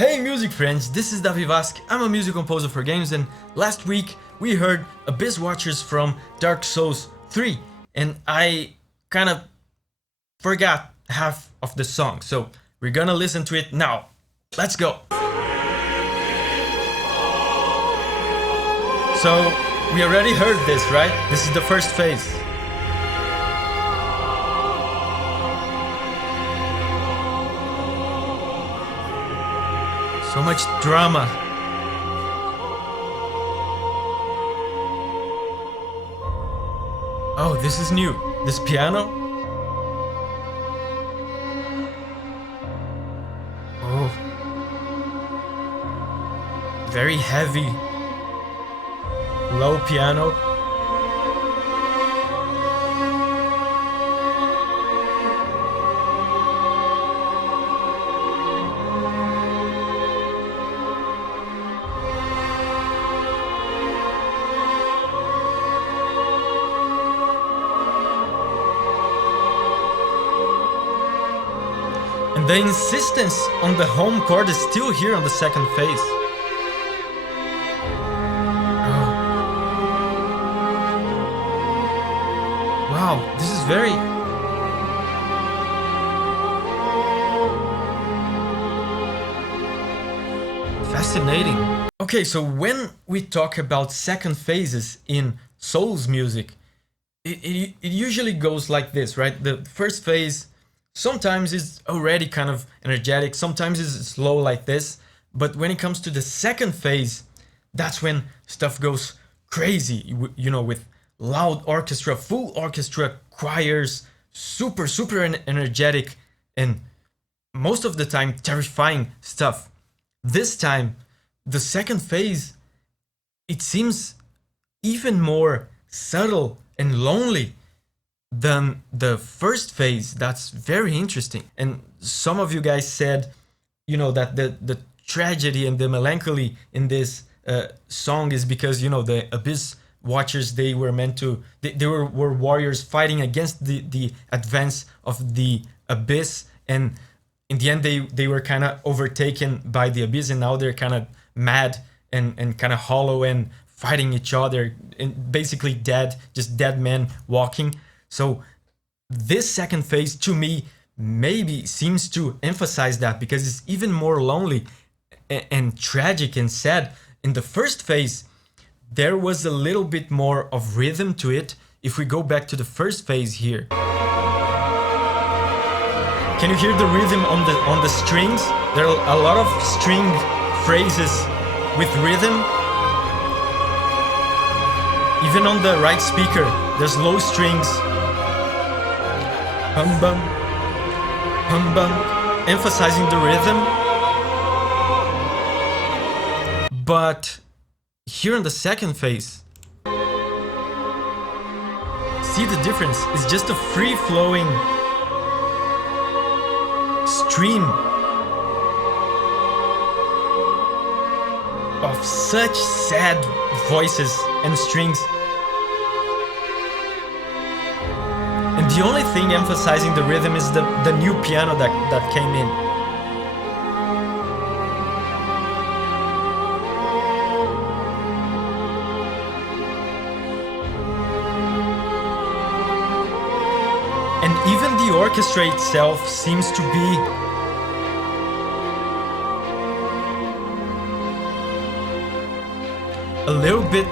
Hey music friends, this is Davi Vasc. I'm a music composer for games, and last week we heard Abyss Watchers from Dark Souls 3, and I kind of forgot half of the song, so we're gonna listen to it now. Let's go! So, we already heard this, right? This is the first phase. So much drama. Oh, this is new. This piano. Oh. Very heavy. Low piano. And the insistence on the home chord is still here on the second phase. Oh. Wow, this is very... fascinating. Okay, so when we talk about second phases in Souls music, it usually goes like this, right? The first phase sometimes is already kind of energetic, sometimes it's slow like this, but when it comes to the second phase, that's when stuff goes crazy, you know, with loud orchestra, full orchestra, choirs, super energetic, and most of the time terrifying stuff. This time, the second phase, it seems even more subtle and lonely than the first phase. That's very interesting. And some of you guys said, you know, that the tragedy and the melancholy in this song is because, you know, the Abyss Watchers, they were meant to, they were warriors fighting against the advance of the Abyss, and in the end they were kind of overtaken by the Abyss, and now they're kind of mad and kind of hollow and fighting each other, and basically dead, just dead men walking. So this second phase, to me, maybe seems to emphasize that, because it's even more lonely and tragic and sad. In the first phase, there was a little bit more of rhythm to it. If we go back to the first phase here, can you hear the rhythm on the strings? There are a lot of string phrases with rhythm. Even on the right speaker, there's low strings. Hum bum, emphasizing the rhythm. But here in the second phase, see the difference? It's just a free-flowing stream of such sad voices and strings. And the only thing emphasizing the rhythm is the new piano that came in. And even the orchestra itself seems to be a little bit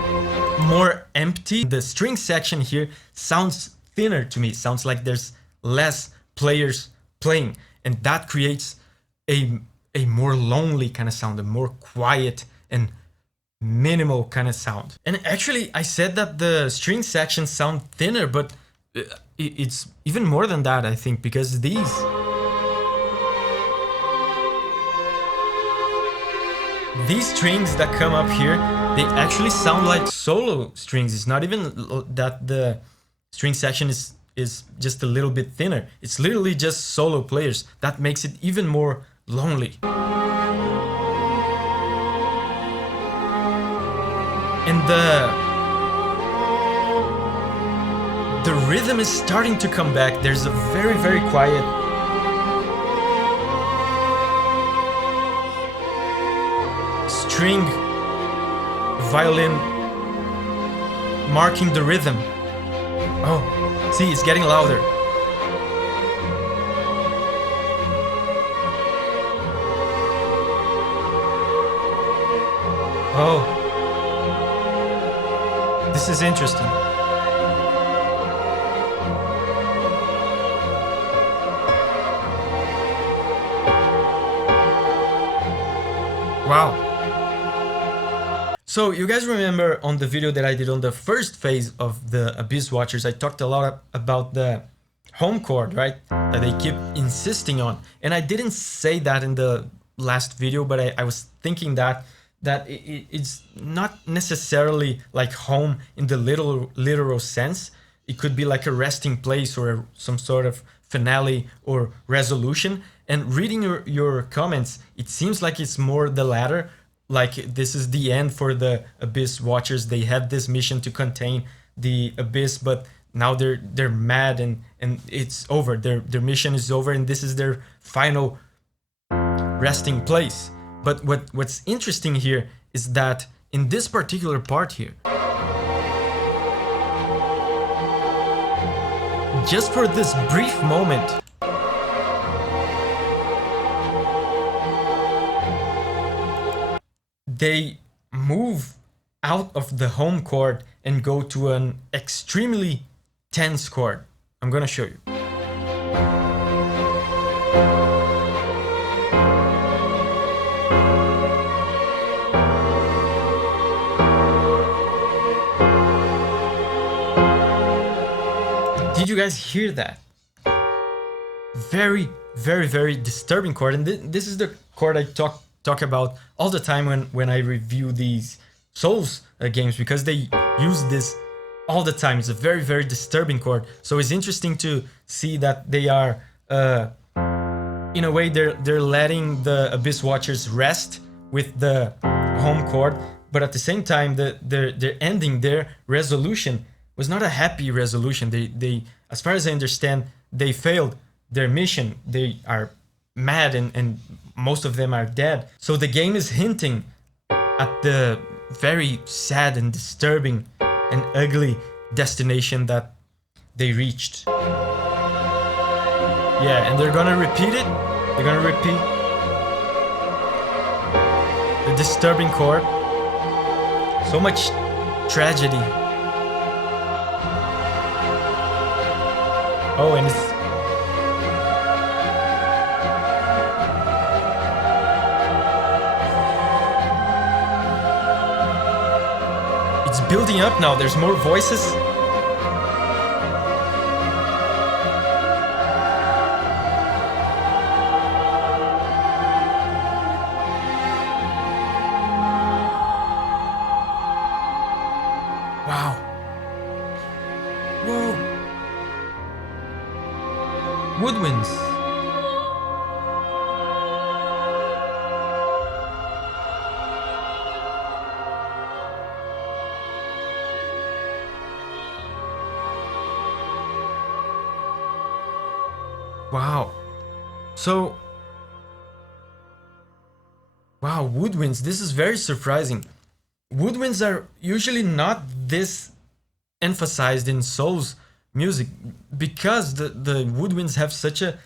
more empty. The string section here sounds thinner to me. It sounds like there's less players playing, and that creates a more lonely kind of sound, a more quiet and minimal kind of sound. And actually, I said that the string sections sound thinner, but it's even more than that, I think, because these strings that come up here, they actually sound like solo strings. It's not even that the string section is just a little bit thinner. It's literally just solo players. That makes it even more lonely. And the rhythm is starting to come back. There's a very quiet string violin marking the rhythm. Oh, see, it's getting louder. Oh, this is interesting. Wow. So you guys remember on the video that I did on the first phase of the Abyss Watchers, I talked a lot about the home chord, right? That they keep insisting on. And I didn't say that in the last video, but I was thinking that it's not necessarily like home in the literal sense. It could be like a resting place or some sort of finale or resolution. And reading your comments, it seems like it's more the latter. Like this is the end for the Abyss Watchers. They had this mission to contain the Abyss, but now they're mad and it's over. Their mission is over, and this is their final resting place. But what's interesting here is that in this particular part here, just for this brief moment, they move out of the home chord and go to an extremely tense chord. I'm gonna show you. Did you guys hear that? Very, very, very disturbing chord. And this is the chord I talk about all the time when I review these Souls games, because they use this all the time. It's a very, very disturbing chord. So it's interesting to see that they are, in a way, they're letting the Abyss Watchers rest with the home chord, but at the same time, they're ending their resolution was not a happy resolution. They, as far as I understand, they failed their mission. They are mad and most of them are dead. So the game is hinting at the very sad and disturbing and ugly destination that they reached. Yeah, and they're gonna repeat it. They're gonna repeat the disturbing chord. So much tragedy. Oh, and it's building up now. There's more voices. Wow. Whoa. Woodwinds. Wow. So, wow, Woodwinds, this is very surprising. Woodwinds are usually not this emphasized in Souls music because the Woodwinds have such a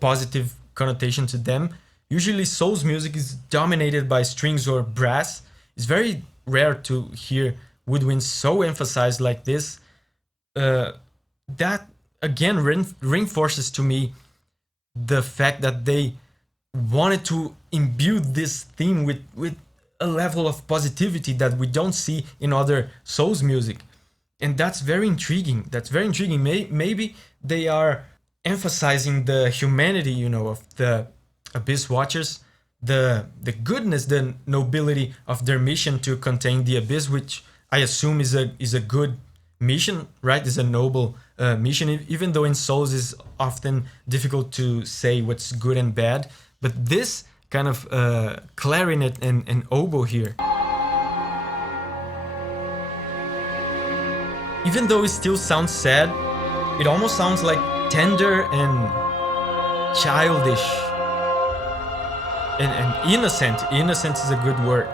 positive connotation to them. Usually Souls music is dominated by strings or brass. It's very rare to hear Woodwinds so emphasized like this. That again reinforces to me the fact that they wanted to imbue this theme with a level of positivity that we don't see in other Souls music. And that's very intriguing. That's very intriguing. Maybe they are emphasizing the humanity, you know, of the Abyss Watchers, the goodness, the nobility of their mission to contain the Abyss, which I assume is a good mission, right? Is a noble mission, even though in Souls is often difficult to say what's good and bad. But this kind of clarinet and oboe here, even though it still sounds sad, it almost sounds like tender and childish. and innocent. Innocent is a good word.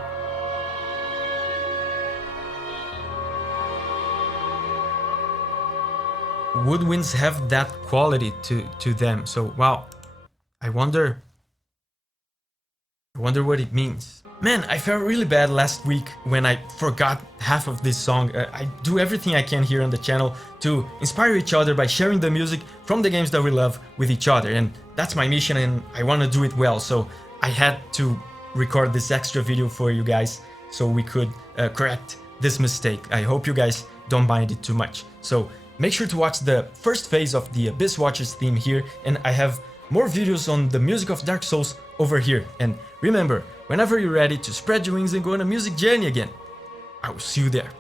Woodwinds have that quality to them. So wow, I wonder what it means. Man, I felt really bad last week when I forgot half of this song. I do everything I can here on the channel to inspire each other by sharing the music from the games that we love with each other, and that's my mission, and I want to do it well, so I had to record this extra video for you guys so we could correct this mistake. I hope you guys don't mind it too much. So make sure to watch the first phase of the Abyss Watchers theme here, and I have more videos on the music of Dark Souls over here. And remember, whenever you're ready to spread your wings and go on a music journey again, I will see you there.